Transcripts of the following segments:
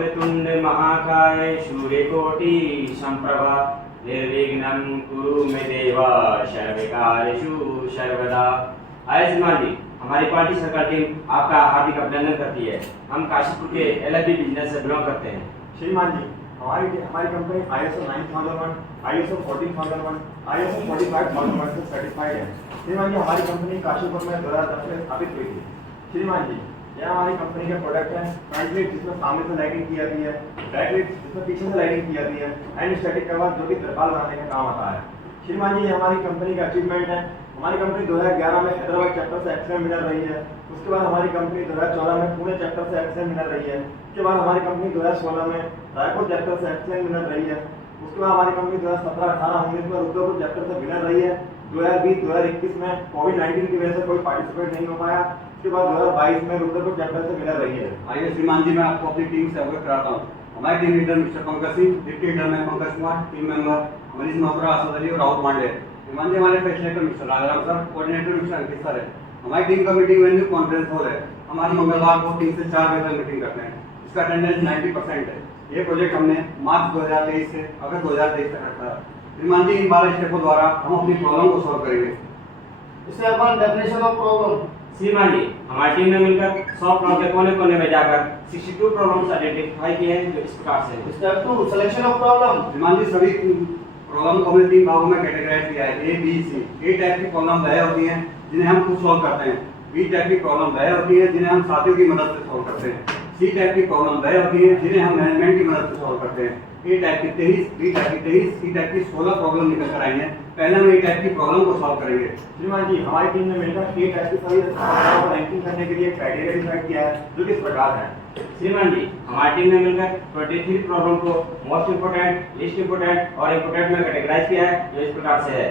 वक्रतुंड महाकाय सूर्यकोटि संप्रभा निर्विघ्नं कुरु मे देवा सर्वकार्येषु सर्वदा। आइए श्रीमान जी, हमारी पार्टी सरकार टीम आपका हार्दिक अभिनंदन करती है। हम काशीपुर के एलएलबी बिजनेस से बिलोंग करते हैं। श्रीमान जी, हमारी कंपनी ISO 9001, ISO 14001, ISO 45001 से सर्टिफाइड है। श्रीमान जी, हमारी कंपनी काशीपुर में 2010 में स्थापित हुई थी। श्रीमान जी, यह हमारी कंपनी के प्रोडक्ट है। फ्रंट लाइट जिसमें सामने से लाइटिंग की जाती है, बैक लाइट जिसमें पीछे से लाइटिंग की जाती है, एंड स्टैटिक कवर जो कि त्रिपाल बनाने का काम आता है। श्रीमान जी, ये हमारी कंपनी का अचीवमेंट है। हमारी कंपनी 2011 में हैदराबाद चैप्टर से एक्सीलेंट विनर रही है। उसके बाद हमारी कंपनी 2014 में पुणे चैप्टर से एक्सीलेंट विनर रही है। उसके बाद हमारी कंपनी 2016 में रायपुर चैप्टर से एक्सीलेंट विनर रही है। उसके बाद हमारी कंपनी 2017, 18, 19 में रुद्रपुर चैप्टर से विनर रही है। 2020, 2021 में कोविड-19 की वजह से कोई पार्टिसिपेट नहीं हो पाया। उसके बाद 2022 में रुद्रपुर चैप्टर से विनर रही है। आइए श्रीमान जी, मैं आपको अपनी टीम से अवगत कराता हूँ। हमारी team leader mister Pankaj Singh, deputy leader में पंकज कुमार, टीम मेंबर मनीष महोत्रा, असद अली और राहुल पांडे। श्रीमान जी, हमारे facilitator mister Rajaram sir, coordinator mister Ankit sir है। हमारी टीम का मीटिंग वेन्यू कॉन्फ्रेंस हॉल है। हमारी मंगलवार को 3 से 4 बजे तक मीटिंग करते हैं। इसका अटेंडेंस 90% है। ये प्रोजेक्ट हमने मार्च 2023 से अगस्त 2023 तक रखा है। श्रीमान जी, इन 12 स्टेपों द्वारा हम अपनी प्रॉब्लम को सॉल्व करेंगे। इससे अपन डेफिनेशन ऑफ प्रॉब्लम। श्रीमान जी, हमारी टीम ने मिलकर 100 प्रॉब्लम के कोने कोने में जाकर 62 प्रॉब्लम्स आइडेंटिफाई किए हैं, जो इस प्रकार से हैं। Step 2 selection of problem. श्रीमान जी, सभी प्रॉब्लम को हमने 3 भागों में कैटेगराइज किया है, A, B, C। A type की प्रॉब्लम वह होती हैं जिन्हें हम खुद सॉल्व करते हैं। B टाइप की प्रॉब्लम वह होती है जिन्हें हम साथियों की मदद से सॉल्व करते हैं। C टाइप की प्रॉब्लम वह होती है जिन्हें हम मैनेजमेंट की मदद से सॉल्व करते हैं। A टाइप की 23, B टाइप की 23, C टाइप की 16 प्रॉब्लम निकल कर आई हैं। पहले हम A टाइप की प्रॉब्लम को सॉल्व करेंगे। श्रीमान जी, हमारी टीम ने मिलकर A टाइप की सभी समस्याओं को रैंकिंग करने के लिए क्राइटेरिया डिसाइड किया है, जो कि इस प्रकार है। श्रीमान जी, हमारी टीम ने मिलकर 23 प्रॉब्लम को मोस्ट इंपोर्टेंट, लिस्ट इंपोर्टेंट और इंपोर्टेंट में कैटेगराइज किया है, जो इस प्रकार से है।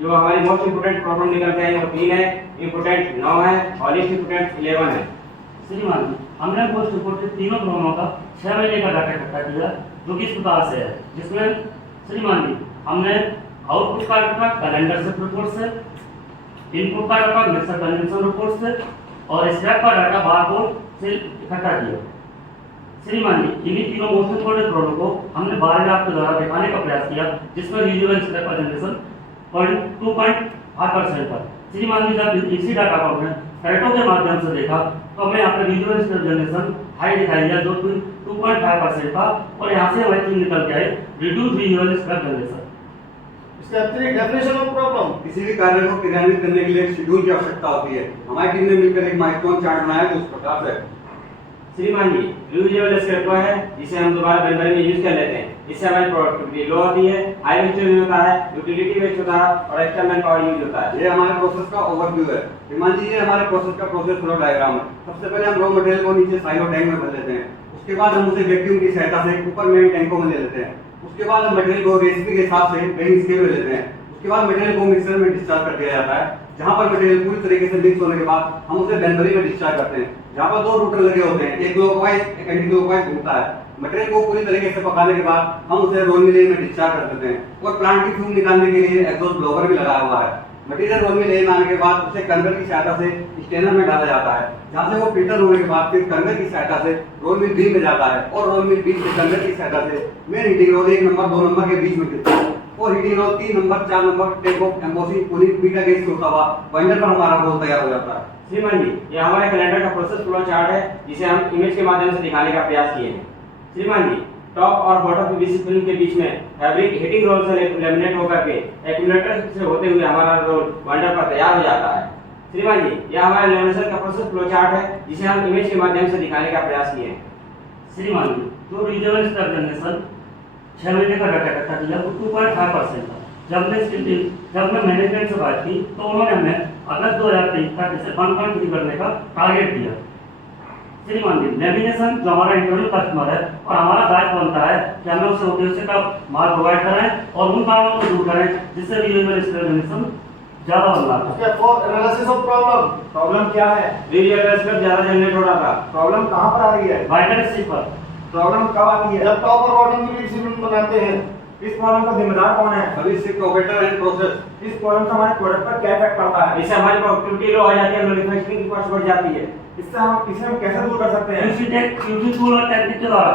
जो हमारी मोस्ट इंपोर्टेंट प्रॉब्लम निकल के आई है वो 3 है, इंपोर्टेंट 9 है और लिस्ट इंपोर्टेंट 11 है। श्रीमान जी, हमने मोस्ट इंपोर्टेंट तीनों प्रॉब्लमों का 6 महीने का डाटा इकट्ठा किया, जो कि इस प्रकार से है, जिसमें श्रीमान जी हमने आउटपुट का डाटा कैलेंडर से रिपोर्ट से, इनपुट का डाटा मिक्सर कंजम्पशन रिपोर्ट से और स्क्रैप का डाटा बारकोड से इकट्ठा किया। श्रीमान जी, इन्हीं तीनों मोस्ट इंपोर्टेंट प्रॉब्लम को हमने 12 ग्राफ के द्वारा दिखाने का प्रयास किया, जिसमें रीजनल स्क्रैप का जनरेशन 2.5% था। श्रीमान जी, जब इसी डाटा को हमने पैरेटो के माध्यम से देखा तो हमें यहाँ पे रीजनल स्क्रैप जनरेशन हाई दिखाई दिया, जो कि 2.5% था, और यहाँ से हमारी टीम निकल के आई reduce regional scrap generation. Step 3 definition of problem. किसी भी कार्य को क्रियान्वित करने के लिए एक शेड्यूल की आवश्यकता होती है। हमारी टीम ने मिलकर एक माइलस्टोन चार्ट बनाया जो इस प्रकार से है। श्रीमान जी, रियूजेबल स्क्रैप है जिसे हम दोबारा बनवाने में यूज कर लेते हैं। इससे हमारी प्रोडक्टिविटी लो होती है, हाई वेस्टेज होता है, यूटिलिटी वेस्ट होता है और एक्स्ट्रा मैन पावर यूज होता है। ये हमारे प्रोसेस का ओवरव्यू है। श्रीमान जी, ये हमारे प्रोसेस का प्रोसेस फ्लो डायग्राम है। सबसे पहले हम रॉ मटेरियल को नीचे साइलो टैंक में भर लेते हैं। उसके बाद हम उसे वैक्यूम की सहायता से ऊपर मेन टैंकों में ले लेते हैं। उसके बाद हम मटेरियल को रेसिपी के हिसाब से वेइंग स्केल में लेते हैं। उसके बाद मटेरियल को मिक्सर में डिस्चार्ज कर दिया जाता है, जहां पर मटेरियल पूरी तरीके से मिक्स होने के बाद हम उसे बैनबरी में डिस्चार्ज करते हैं, जहां पर 2 रूटर लगे होते हैं, एक क्लॉकवाइज एक एंटी क्लॉकवाइज घूमता है। मटेरियल को पूरी तरीके से पकाने के बाद हम उसे रोल मिल में डिस्चार्ज कर देते हैं और प्लांट की फ्यूम निकालने के लिए एग्जॉस्ट ब्लोवर भी लगाया हुआ है। मटेरियल रोल मिल में आने के बाद उसे कन्वेयर की सहायता से स्टेनर में डाला जाता है, जहां से वो फिल्टर होने के बाद फिर कन्वेयर की सहायता से रोल मिल बी में जाता है और रोल मिल बी से कन्वेयर की सहायता से मेन हीटिंग रोल 1 नंबर 2 नंबर के बीच में गिरता है और हीटिंग रोल 3 नंबर 4 नंबर टेक ऑफ एम्बोसिंग पूरी बीटा गैस के होता हुआ बाइंडर पर हमारा रोल तैयार हो जाता है। श्रीमान जी, ये हमारे कैलेंडर का प्रोसेस फ्लो चार्ट है, जिसे हम इमेज के माध्यम से दिखाने का प्रयास किए हैं। श्रीमान जी, टॉप और बॉटम पीवीसी फिल्म के बीच में फैब्रिक हीटिंग रोल से लेमिनेट होकर के एक्यूमुलेटर से होते हुए हमारा रोल बाइंडर पर तैयार हो जाता है। श्रीमान जी, यह हमारे लेमिनेशन का प्रोसेस फ्लो चार्ट है, जिसे हम इमेज के माध्यम से दिखाने का प्रयास किए हैं। श्रीमान जी, जो रीजनल स्क्रैप जनरेशन 6 महीने का डाटा इकट्ठा किया वो 2.5% था। जब हमने मैनेजमेंट से बात की तो उन्होंने हमें अगस्त 2023 तक इसे 1.3 करने का टारगेट दिया। श्रीमान जी, लेमिनेशन जो हमारा इंटरनल कस्टमर है और हमारा दायित्व बनता है कि हमें उसे उद्देश्य का माल प्रोवाइड कराएं और उन कारणों को दूर करें जिससे रीजनल स्क्रैप जनरेशन ज्यादा हो रहा है। Step 4 analysis of problem. Problem क्या है? रियूजेबल स्क्रैप ज्यादा जनरेट हो रहा था। प्रॉब्लम कहाँ पर आ रही है? बाइंडर स्टिक पर। प्रॉब्लम कब आती है? जब टॉप और बॉटम की सीमेंट बनाते हैं। इस प्रॉब्लम का जिम्मेदार कौन है? सभी शिफ्ट ऑपरेटर एंड प्रोसेस। इस प्रॉब्लम का हमारे प्रोडक्ट पर क्या इफेक्ट पड़ता है? इससे हमारी प्रोडक्टिविटी लो हो जाती है, मैन्युफैक्चरिंग की कॉस्ट बढ़ जाती है। इसे हम कैसे दूर कर सकते हैं? यूजी टूल और टेक्निक के द्वारा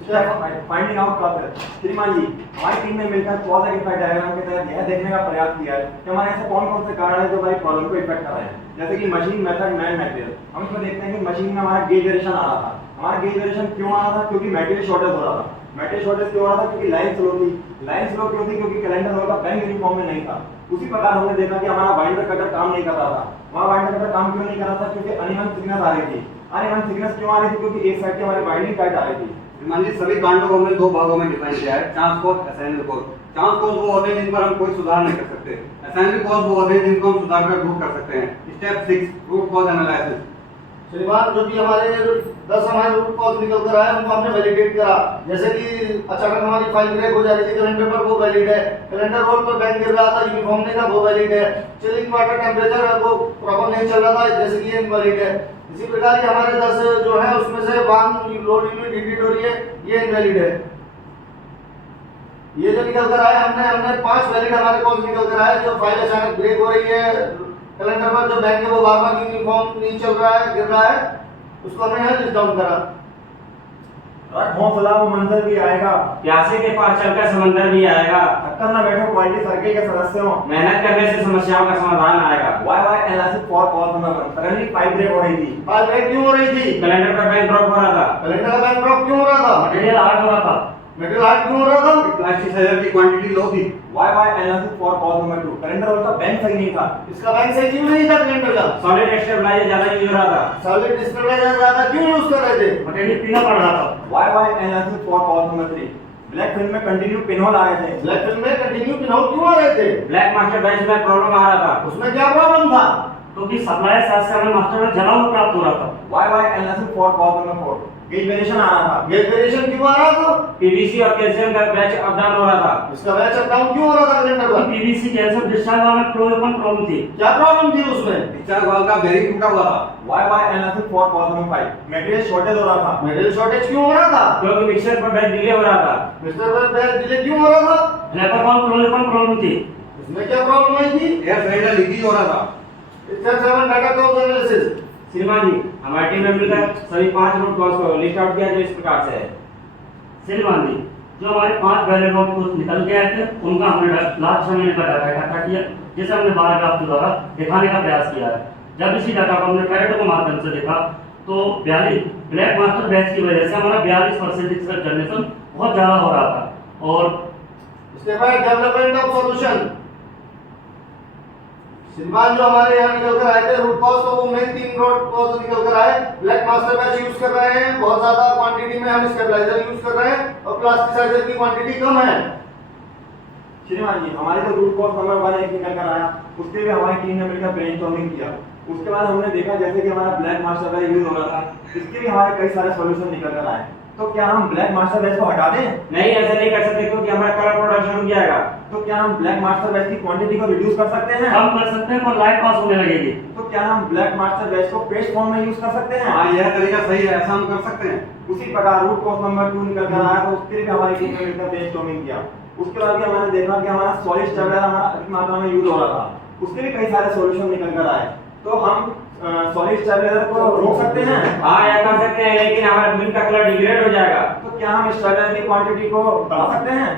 फाइंडिंग आउट कॉज। श्रीमान जी, हमारी टीम ने मिलकर कॉज एंड इफेक्ट डायग्राम के तहत यह देखने का प्रयास किया है कि हमारे ऐसे कौन कौन से कारण है जो हमारी प्रॉब्लम को इफेक्ट कर रहे हैं। जैसे कि मशीन मेथड मैन मटेरियल, हम इसमें देखते हैं कि मशीन में हमारा गेज वेरिएशन आ रहा था। हमारा गेज वेरिएशन क्यों आ रहा था? क्योंकि मटेरियल शॉर्टेज हो रहा था। मटेरियल शॉर्टेज क्यों हो रहा था? क्योंकि लाइन स्लो थी। लाइन स्लो क्यों थी? क्योंकि कैलेंडर रोल का बैंक यूनिफॉर्म में नहीं था। उसी प्रकार हमने देखा कि हमारा बाइंडर कटर काम नहीं कर रहा था। हमारा बाइंडर कटर काम क्यों नहीं कर रहा था? क्योंकि अनइवन थिकनेस आ रही थी। अनइवन थिकनेस क्यों आ रही थी? क्योंकि एक साइड की हमारी बाइंडिंग टाइट आ रही थी। मान लीजिए सभी कांडों को हमने दो भागों में डिफाइन किया है, chance cause, assembly cause. Chance cause वो होते हैं जिन पर हम कोई सुधार नहीं कर सकते। असेंबली कॉज वो होते हैं जिनको हम सुधार कर दूर कर सकते हैं। Step 6 root cause analysis. श्रीमान, जो भी हमारे 10 हमारे रूट कॉज निकल कर आए उनको हमने वैलिडेट करा। जैसे कि अचानक हमारी फाइल ब्रेक हो जा रही थी कैलेंडर पर, वो वैलिड है। कैलेंडर रोल पर बैंक गिर रहा था, यूनिफॉर्म नहीं था, वो वैलिड है। चिलिंग वाटर टेम्परेचर वो प्रॉपर नहीं चल रहा था, जैसे कि ये इनवैलिड है। इसी प्रकार के हमारे 10 जो है उसमें से 1 लोड यूनिट डिलीट हो रही है, ये इनवैलिड है। ये जो निकल कर आए हमने 5 वैलिड हमारे कॉज निकल कर आए। जो फाइल अचानक ब्रेक हो रही है कैलेंडर पर, जो बैंक है वो बार-बार यूनिफॉर्म नहीं चल रहा है, गिर रहा है, उसको हमने यहाँ लिस्ट डाउन करा। हौसला वो मंजर भी आएगा, प्यासे के पास चलकर समंदर भी आएगा। थक्कर न बैठो क्वालिटी सर्कल के सदस्यों, मेहनत करने से समस्याओं का समाधान आएगा। Why analysis for cause number 1। Suddenly file break हो रही थी। फाइल ब्रेक क्यों हो रही थी? कैलेंडर का बैंक ड्रॉप हो रहा था। कैलेंडर का बैंक ड्रॉप क्यों हो रहा था? मटेरियल हार्ड हो रहा था। मेटल हार्ड क्यों हो रहा था? प्लास्टिसाइजर की क्वांटिटी लो थी। Why analysis for cause number 2। Calendar roll का बैंक सही नहीं था। इसका बैंक सही क्यों नहीं था कैलेंडर का? सॉलिड स्टेबलाइजर ज्यादा यूज हो रहा था। सॉलिड स्टेबलाइजर ज्यादा क्यों यूज कर रहे थे? मटेरियल पीना पड़ रहा था। Why analysis for cause number 3। Black film में कंटिन्यू पिनहोल आ रहे थे। ब्लैक फिल्म में कंटिन्यू पिनहोल क्यों आ रहे थे? ब्लैक मास्टर बैच में प्रॉब्लम आ रहा था। उसमें क्या प्रॉब्लम था? क्योंकि सप्लायर साथ से हमें मास्टर में जला हुआ प्राप्त हो रहा था। Why analysis for cause number 4। Gauge variation आ रहा था। गेज वेरिएशन क्यों आ रहा था? पीवीसी और कैल्शियम का बैच अप डाउन हो रहा था। इसका बैच अप डाउन क्यों हो रहा था कैलेंडर का? पीवीसी कैल्शियम डिस्चार्ज वाला प्रॉब्लम थी। क्या प्रॉब्लम थी उसमें? डिस्चार्ज वाल्व का बेरिंग टूटा हुआ था। Why analysis for cause number 5। Material shortage हो रहा था। मटेरियल शॉर्टेज क्यों हो रहा था? क्योंकि मिक्सर पर बैच डिले हो रहा था। मिस्टर बैच डिले क्यों हो रहा था? प्रॉब्लम थी। इसमें क्या प्रॉब्लम आई थी? एयर सिलेंडर लीकेज हो रहा था। Step 7 data cause analysis. श्रीमान जी, हमारी टीम ने मिलकर सभी 5 रूट कॉज को लिस्ट आउट किया जो इस प्रकार से है। श्रीमान जी, जो हमारे 5 वैलिड नोट को निकल के आए थे उनका हमने लास्ट समय का डाटा इकट्ठा किया, जैसे हमने बार ग्राफ के द्वारा दिखाने का प्रयास किया है। जब इसी डाटा को हमने पैरेटो के माध्यम से देखा तो 42 ब्लैक मास्टर बैच की वजह से हमारा 42% इसका जनरेशन बहुत ज्यादा हो रहा था। और स्टेप 8 डेवलपमेंट ऑफ सॉल्यूशन। श्रीमान, जो हमारे यहाँ निकल कर आए थे रूट कॉज, तो वो मेन 3 रूट कॉज निकल कर आए। ब्लैक मास्टर बैच यूज कर रहे हैं, बहुत ज्यादा क्वांटिटी में हम स्टेबलाइजर यूज कर रहे हैं और प्लास्टिसाइजर की क्वांटिटी कम है। श्रीमान जी, हमारे तो रूट कॉज नंबर 1 एक निकल कर आया, उसके लिए हमारी टीम ने मिलकर ब्रेनस्टॉर्मिंग किया। उसके बाद हमने देखा जैसे कि हमारा ब्लैक मास्टर बैच यूज हो रहा था, इसके भी हमारे कई सारे सॉल्यूशन निकल कर आए। तो क्या हम ब्लैक मास्टर बैच को हटा दें? नहीं, ऐसा नहीं कर सकते क्योंकि हमारा कलर प्रोडक्शन रुक जाएगा। तो क्या हम ब्लैक मास्टर बैच की क्वांटिटी को रिड्यूस कर सकते हैं? कम कर सकते हैं पर लाइट पास होने लगेगी। तो क्या हम ब्लैक मास्टर बैच को पेस्ट फॉर्म में यूज कर सकते हैं? हाँ, यह तरीका सही है, ऐसा हम कर सकते हैं। उसी प्रकार रूट कॉज नंबर 2 निकल कर आया, तो उसके लिए भी हमारी टीम ने मिलकर ब्रेनस्टॉर्मिंग किया। उसके बाद भी हमने देखा कि हमारा सॉलिड स्टेबलाइजर हमारा अधिक मात्रा में यूज हो रहा था, उसके भी कई सारे सॉल्यूशन निकल कर आए। तो हम सॉलिड स्टेबलाइजर को रोक सकते हैं? हाँ, यह कर सकते हैं, लेकिन हमारा फिल्म का कलर डिग्रेड हो जाएगा। तो क्या हम स्टेबलाइजर की क्वांटिटी को बढ़ा सकते हैं?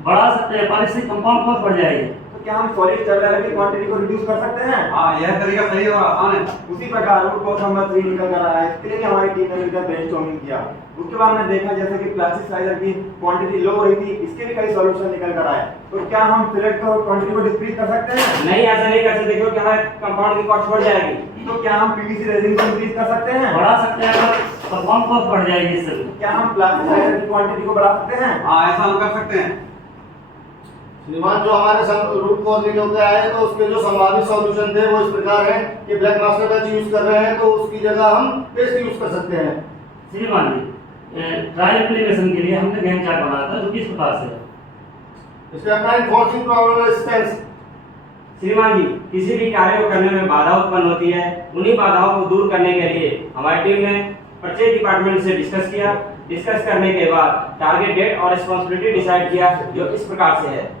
बढ़ा सकते हैं पर इससे कंपाउंड कॉस्ट बढ़ जाएगी। तो क्या हम सॉलिड स्टेबलाइजर की क्वांटिटी को रिड्यूस कर सकते हैं? हाँ, यह तरीका सही और आसान है। उसी प्रकार रूट कॉज नंबर 3 निकल कर आया, इसके लिए भी हमारी टीम ने मिलकर ब्रेनस्टॉर्मिंग किया। उसके बाद हमने देखा जैसे कि प्लास्टिसाइजर की क्वांटिटी लो हो रही थी, इसके भी कई सॉल्यूशन निकल कर आए। तो क्या हम फिलेट को क्वांटिटी को डिक्रीज कर सकते हैं? नहीं, ऐसा नहीं कर सकते क्योंकि हमारे कंपाउंड की कॉस्ट बढ़ जाएगी। तो क्या हम पीवीसी रेजिन को इंक्रीज कर सकते हैं? बढ़ा सकते हैं पर कंपाउंड कॉस्ट बढ़ जाएगी इससे। क्या हम प्लास्टिसाइजर की क्वांटिटी को बढ़ा सकते हैं? हाँ, ऐसा हम कर सकते हैं। श्रीमान, जो हमारे रूट कॉज निकल के आए तो उसके जो संभावित सॉल्यूशन थे वो इस प्रकार है कि ब्लैक मास्टर बैच यूज कर रहे हैं तो उसकी जगह हम पेस्ट यूज कर सकते हैं। श्रीमान जी, ट्रायल एप्लीकेशन के लिए हमने गैंट चार्ट बनाया था जो किस प्रकार से है। Step 9 forcing problem resistance. श्रीमान जी, किसी भी कार्य को करने में बाधा उत्पन्न होती है, उन्हीं बाधाओं को दूर करने के लिए हमारी टीम ने परचेज डिपार्टमेंट से डिस्कस किया। डिस्कस करने के बाद टारगेट डेट और रिस्पांसिबिलिटी डिसाइड किया जो इस प्रकार से है।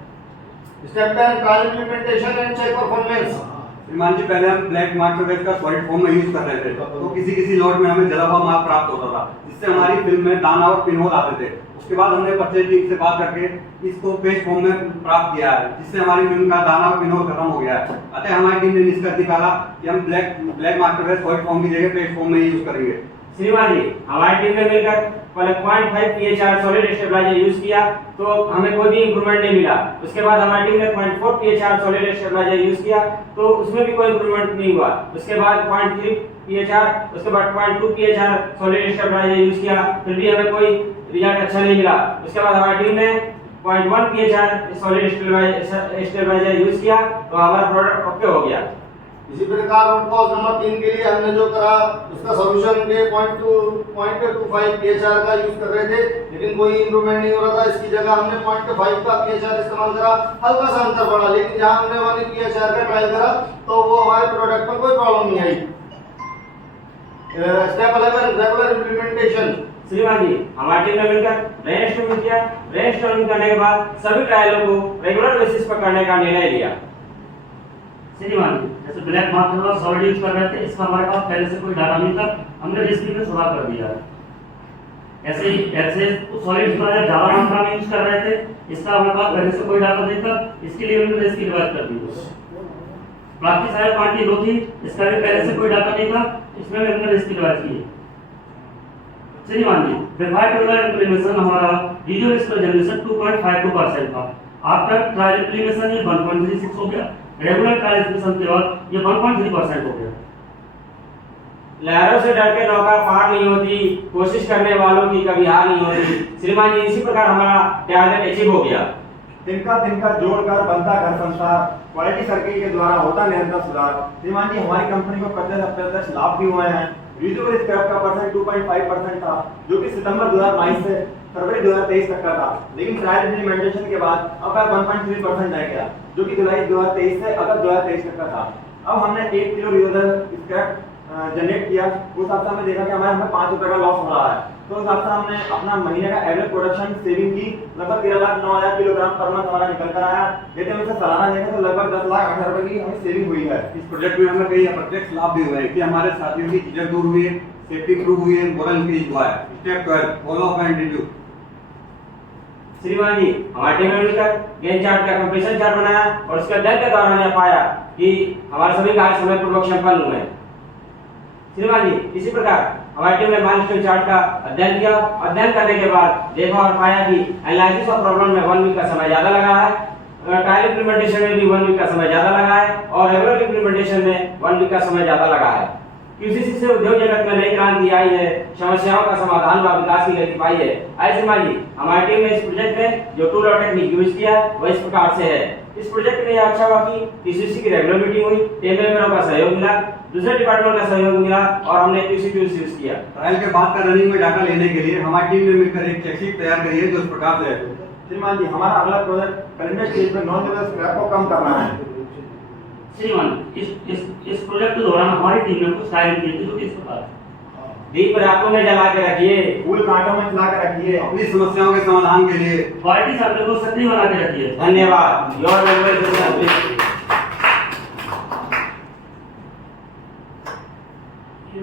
Step 10 trial implementation and check performance. श्रीमान जी पहले हम ब्लैक मास्टर बेस का सॉलिड फॉर्म में यूज कर रहे थे, तो किसी किसी लॉट में हमें जला हुआ माल प्राप्त होता था, जिससे हमारी फिल्म में दाना और पिनहोल आते थे। उसके बाद हमने परचेज टीम से बात करके इसको पेस्ट फॉर्म में प्राप्त किया है, जिससे हमारी फिल्म का दाना और पिनहोल खत्म हो गया है। अतः हमारी टीम ने निष्कर्ष निकाला कि हम black master base solid form की जगह पेस्ट फॉर्म में यूज करेंगे। श्रीमान जी हमारी टीम ने मिलकर पहले 0.5 pHr सॉलिड स्टेबलाइजर यूज किया तो हमें कोई भी इंप्रूवमेंट नहीं मिला। उसके बाद हमारी टीम ने 0.4 pHr सॉलिड स्टेबलाइजर यूज किया तो उसमें भी कोई इंप्रूवमेंट नहीं हुआ। उसके बाद 0.3 pHr, उसके बाद 0.2 pHr सॉलिड स्टेबलाइजर यूज किया, फिर भी हमें कोई रिजल्ट अच्छा नहीं मिला। उसके बाद हमारी टीम ने 0.1 pHr सॉलिड स्टेबलाइजर यूज किया तो हमारा प्रोडक्ट ओके हो गया। इसी प्रकार रूट कॉज नंबर 3 के लिए हमने जो करा उसका सॉल्यूशन के 0.25 pHr का यूज कर रहे थे, लेकिन कोई इंप्रूवमेंट नहीं हो रहा था। इसकी जगह हमने 0.5 का pHr इस्तेमाल करा, हल्का सा अंतर बढ़ा, लेकिन जहां हमने 1 pHr का ट्रायल करा तो वो हमारे प्रोडक्ट में कोई प्रॉब्लम नहीं आई। Step 11 regular implementation. श्रीमान जी हमारी टीम ने मिलकर ब्रेनस्टॉर्मिंग किया। ब्रेनस्टॉर्मिंग करने के बाद सभी ट्रायलों को रेगुलर बेसिस पर करने का निर्णय लिया। श्रीमान जी जैसे ब्लैक मार्केट और सॉलिड यूज कर रहे थे, इसका हमारे पास पहले से कोई डाटा नहीं था, हमने रेसिपी में सुधार कर दिया है। ऐसे ही सॉलिड ज्यादा मात्रा में यूज कर रहे थे, इसका हमारे पास पहले से कोई डाटा नहीं था, इसके लिए हमने रेसिपी रिवाइज कर दी। प्लास्टिक साइड क्वांटिटी लो थी, इसका भी पहले से कोई डाटा नहीं था, इसमें भी हमने रेसिपी रिवाइज की। श्रीमान जी ग्रेफाइट रोलर इंप्लीमेशन हमारा वीडियो डिस्प्ले जनरेशन 2.52% था। आफ्टर ट्रायल इंप्लीमेशन ये 1.36 हो गया, रेगुलर ट्रायल इंप्लीमेशन के बाद ये 1.3% हो गया। लहरों से डर के नौका पार नहीं होती, कोशिश करने वालों की कभी हार नहीं होती। श्रीमान जी इसी प्रकार हमारा टारगेट अचीव हो गया। तिनका तिनका जोड़कर बनता घर संसार, क्वालिटी सर्किल के द्वारा होता निरंतर सुधार। श्रीमान जी हमारी कंपनी को प्रत्यक्ष लाभ भी हुए हैं। यूजुअल स्क्रैप का परसेंट 2.5% था, जो कि सितंबर 2022 से फरवरी 2023 तक का था, लेकिन ट्रायल इंप्लीमेंटेशन के बाद अब 1.3% रह गया, जो कि जुलाई 2023 से अगस्त 2023 तक का था। अब हमने 1 किलो यूजुअल स्क्रैप जनरेट किया, उस हिसाब से हमने देखा कि हमारे हमें 5 रुपए का लॉस हो रहा है, तो उस हिसाब से हमने अपना महीने का एवरेज प्रोडक्शन सेविंग की। लगभग 13,09,000 किलोग्राम पर मंथ हमारा निकल कर आया। यदि हम इसे सालाना देखें तो लगभग 10,08,000 रुपए की हमें सेविंग हुई है। इस प्रोजेक्ट में हमें कई अप्रत्यक्ष लाभ भी हुए हैं कि हमारे साथियों की झिझक दूर हुई है, सेफ्टी इंप्रूव हुई है, मोरल इंक्रीज हुआ है। Step 12 follow up and review. श्रीमान जी हमारी टीम ने मिलकर गैंट चार्ट का कंप्लीशन चार्ट बनाया और उसके अध्ययन के दौरान यह पाया कि हमारे सभी कार्य समय पूर्वक संपन्न हुए। श्रीमान जी इसी प्रकार हमारी टीम ने माइलस्टोन चार्ट का अध्ययन किया। अध्ययन करने के बाद देखा और पाया कि एनालिसिस ऑफ प्रॉब्लम में 1 वीक का समय ज्यादा लगा है, ट्रायल इंप्लीमेंटेशन में भी 1 वीक का समय ज्यादा लगा है और रेगुलर इंप्लीमेंटेशन में 1 वीक का समय ज्यादा लगा है। QCC से उद्योग जगत में नई क्रांति आई है, समस्याओं का समाधान व विकास की गति पाई है। श्रीमान जी हमारी टीम ने इस प्रोजेक्ट में जो टूल और टेक्निक यूज किया वो इस प्रकार से है। इस प्रोजेक्ट में यह अच्छा हुआ कि QCC की रेगुलर मीटिंग हुई, टीम मेंबरों का सहयोग मिला, दूसरे डिपार्टमेंट का सहयोग मिला और हमने QC टूल्स यूज किया। ट्रायल के बाद का रनिंग में डाटा लेने के लिए हमारी टीम ने मिलकर एक चेकशीट तैयार करी है जो इस प्रकार से है। श्रीमान जी हमारा अगला प्रोजेक्ट कैलेंडर स्टेज में नॉन यूजुअल स्क्रैप को कम करना है। श्रीमान इस प्रोजेक्ट के दौरान हमारी टीम ने कुछ कार्य किए थे जो कि इस प्रकार दीप रातों में जला के रखिए, फूल कांटों में फैला के रखिए, अपनी समस्याओं के समाधान के लिए क्वालिटी सर्कल को सक्रिय बना के रखिए। धन्यवाद। Your welcome.